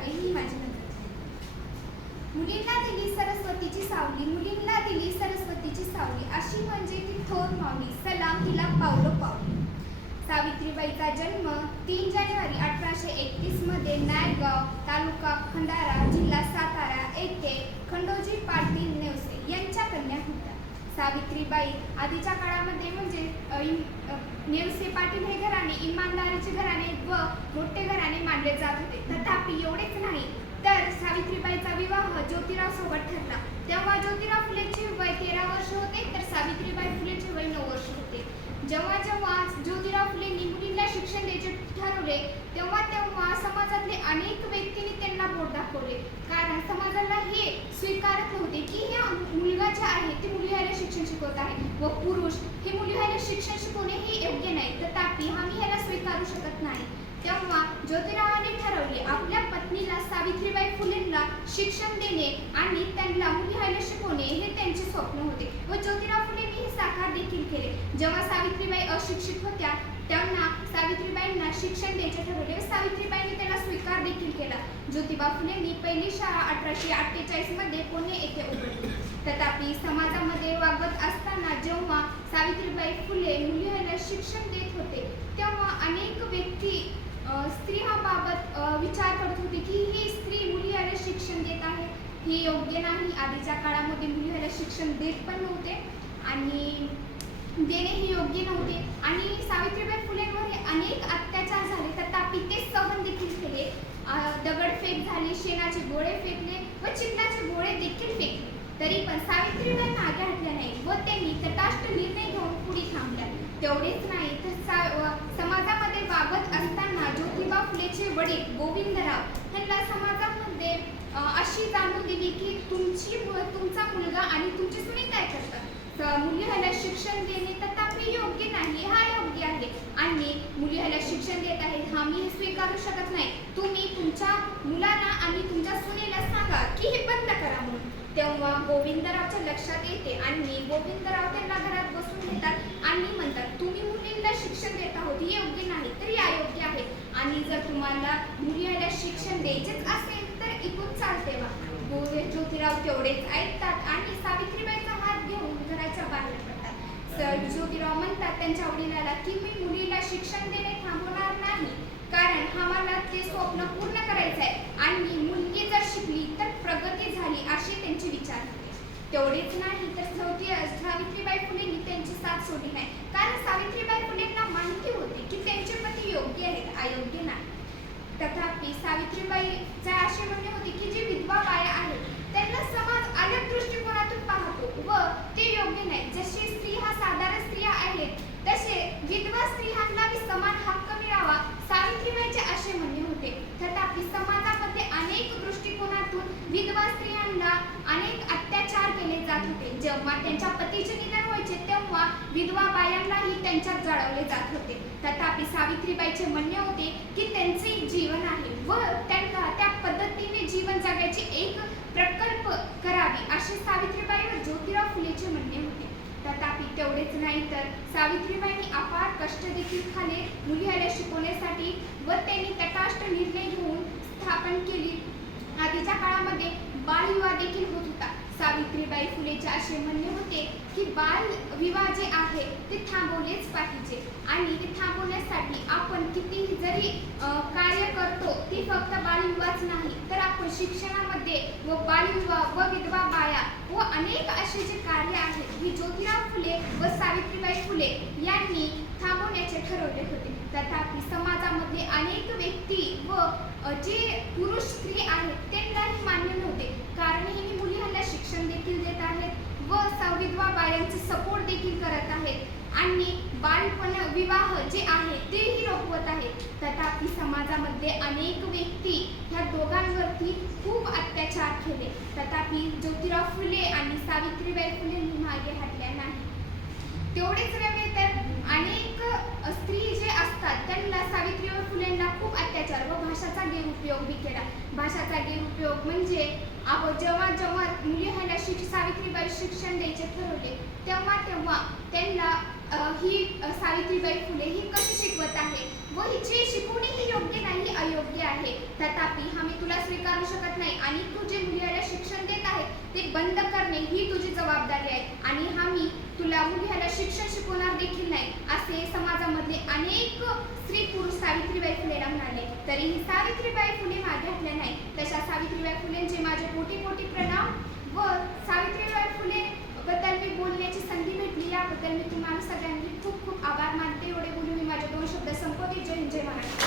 जावे ही माझी नजर मुलींना दिली सरस्वतीची सावली मुलींना दिली सरस्वतीची सावली. अशी म्हणजे ती थोर माऊली. सलाम तिला पावलो पावली. सावित्रीबाईचा जन्म तीन जानेवारी अठराशे एकतीसमध्ये नायगाव तालुका खंडारा जिल्हा सातारा येथे खंडोजी पाटील नेवसे यांच्या कन्या होत्या. सावित्रीबाई आधीच्या काळामध्ये म्हणजे नेमसे पाटील हे घराणे इमानदारीचे घराणे व मोठे घराणे मानले जात होते. तथापि एवढेच नाही तर सावित्रीबाईचा विवाह ज्योतिराव सोबत ठरला. तेव्हा ज्योतिराव फुलेचे वय तेरा वर्ष होते तर सावित्रीबाई फुलेचे वय नऊ वर्ष होते. जेव्हा जेव्हा ज्योतिराव फुले मुलींना शिक्षण द्यायचे ठरवले तेव्हा तेव्हा समाजातले अनेक व्यक्तींनी त्यांना बोट दाखवले. कारण समाजाला हे स्वीकारत नव्हते की ह्या मुलगा जे आहे ते मुलीला शिक्षण शिकवत आहे व पुरुष. हे मुलीला शिक्षण शिकवणे हे योग्य नाही. तथापि आम्ही ह्याला स्वीकारू शकत नाही. तेव्हा ज्योतिरावाने ठरवले आपल्या पत्नीला सावित्रीबाई फुलेंना शिक्षण देणे आणि त्यांना मुलीला शिकवणे हे त्यांचे स्वप्न होते. व ज्योतिराव फुले देखील केले. जेव्हा सावित्रीबाई अशिक्षित होत्या त्यांना सावित्रीबाईंना शिक्षण द्यायचे ठरवले व सावित्रीबाईंनी त्याला स्वीकार देखील केला. ज्योतिबा फुलेंनी पहिली शाळा अठराशे अठ्ठेचाळीसमध्ये पुणे येथे उघडली. तथापि समाजामध्ये वागत असताना जेव्हा सावित्रीबाई फुले मुलीला शिक्षण देत होते तेव्हा अनेक व्यक्ती अ, स्त्रियांबाबत विचार करत होते की ही स्त्री मुलीला शिक्षण देत आहे. हे योग्य नाही. आधीच्या काळामध्ये मुलीला शिक्षण देत पण नव्हते. आणि देणे हे योग्य नव्हते. आणि सावित्रीबाई फुलेंवर अनेक अत्याचार झाले. तथापि ते सहन देखील केले. दगड दगडफेक झाली शेणाचे गोळे फेकले व चिखलाचे गोळे देखील फेकले. तरी पण सावित्रीबाई मागे हटल्या नाही व त्यांनी तटाष्ट निर्णय घेऊन पुढे थांबल्या. तेवढेच नाही तर सा- समाजामध्ये वागत असताना ज्योतिबा फुलेचे वडील गोविंदराव यांना समाजामध्ये अशी जाणून दिली की तुमची मु- तुमचा मुलगा आणि तुमची सुने काय करतात? मुली ह्याला शिक्षण देणे तथापि योग्य नाही हा योग्य आहे. आणि मुलीला शिक्षण देत आहेत हा मी स्वीकारू शकत नाही. तुम्ही तुमच्या मुलांना आणि तुमच्या सुनेला सांगा की हे बंद करा म्हणून. तेव्हा गोविंदरावच्या लक्षात येते आणि गोविंदराव त्यांना घरात बसून घेतात आणि म्हणतात तुम्ही मुलींना शिक्षण देत आहोत हे योग्य नाही तर हे अयोग्य आहे. आणि जर तुम्हाला मुलीला शिक्षण द्यायचेच असेल तर इथून चालते वा गो- ज्योतिराव तेवढेच ऐकतात आणि सावित्रीबाईचा घेऊन घराच्या बाहेर पडतात. सर ज्योतिराव म्हणतात त्यांच्या वडिलाला की मी मुलीला शिक्षण देणे थांबवणार नाही कारण हा मला ते स्वप्न पूर्ण करायचं आहे आणि मुलगी जर शिकली तर प्रगती झाली अशी त्यांचे विचार होते. तेवढेच नाही तर चौथी सावित्रीबाई फुलेंनी त्यांची साथ सोडली नाही. कारण सावित्रीबाई फुलेंना माहिती होती की त्यांचे पती योग्य आहेत अयोग्य नाही. तथापि सावित्रीबाईचा असे म्हणणे होते की जी विधवा बाया आहेत त्यांना समाज अलग दृष्टिकोनातून पाहतो व ते योग्य नाही जसे स्त्री हा साधारण स्त्रिया आहेत तसे विधवा स्त्रियांना बी समान हक्क मिळावा सावित्रीबाईचे असे म्हणणे होते तथापि समाजामध्ये अनेक दृष्टिकोनातून विधवा स्त्रियांना अनेक अत्याचार केले जात होते जेव्हा त्यांच्या पतीचे निधन व्हायचे तेव्हा विधवा बायांनाही त्यांच्यात जाळवले जात होते. तथापि सावित्रीबाईचे म्हणणे होते की त्यांचे जीवन आहे व त्यांना त्या पद्धतीने जीवन जगायचे एक प्रकल्प करावी असे सावित्रीबाई व ज्योतिराव फुलेचे म्हणणे होते. तथापि तेवढेच नाही तर सावित्रीबाईंनी अपार कष्ट देखील खाले मुलीला शिकवण्यासाठी व त्यांनी तटाष्ट निर्णय घेऊन स्थापन केली. आधीच्या काळामध्ये बालविवाह देखील होत होता. सावित्रीबाई फुलेचे असे म्हणणे होते की बाल विवाह जे आहे ते थांबवलेच पाहिजे. आणि ते थांबवण्यासाठी आपण कितीही जरी कार्य करतो ते फक्त बालविवाहच नाही तर आपण शिक्षणामध्ये व बालविवाह व विधवा बाया व अनेक असे जे कार्य आहेत ही ज्योतिराव फुले व सावित्रीबाई फुले यांनी थांबवण्याचे ठरवले होते. तथापि समाजामध्ये अनेक व्यक्ती व जे पुरुष स्त्री आहेत त्यांनाही मान्य नव्हते कारण हे मुलींना शिक्षण देखील देत आहेत व सविधवा बायांचे सपोर्ट देखील करत आहेत. आणि बालपण विवाह जे आहे तेही रोखवत आहेत. तथापि समाजामध्ये अनेक व्यक्ती ह्या दोघांवरती खूप अत्याचार केले. तथापि ज्योतिराव फुले आणि सावित्रीबाई फुले मागे हटल्या नाही तेवढेच नव्हे तर अनेक अ, स्त्री जे असतात त्यांना सावित्रीबाई फुलेंना खूप अत्याचार व भाषाचा गैरउपयोग बी केला. भाषाचा गैरउपयोग म्हणजे आपण जेव्हा जेव्हा मुलीला शिक्ष सावित्रीबाई शिक्षण द्यायचे ठरवले तेव्हा तेव्हा त्यांना ही सावित्रीबाई फुले ही कशी शिकवत आहे? व हिचे शिकवणे ही योग्य नाही अयोग्य आहे. तथापि हा मी तुला स्वीकारू शकत नाही आणि तू जे मुलीला शिक्षण देत आहे ते बंद करणे ही तुझी जबाबदारी आहे. आणि हा मी तुला मुलीला शिक्षण शिकवणार देखील नाही असे समाज अनेक स्त्री पुरुष सावित्रीबाई फुलेला म्हणाले तरीही सावित्रीबाई फुले मागे हटल्या नाही तशा सावित्रीबाई फुलेंचे माझे मोठी मोठी प्रणाम व सावित्रीबाई फुले बद्दल मी बोलण्याची संधी भेटली याबद्दल मी तुम्हाला सगळ्यांनी खूप खूप आभार मानते. एवढे बोलून मी माझे दोन शब्द संपवते. जय जय महाराष्ट्र.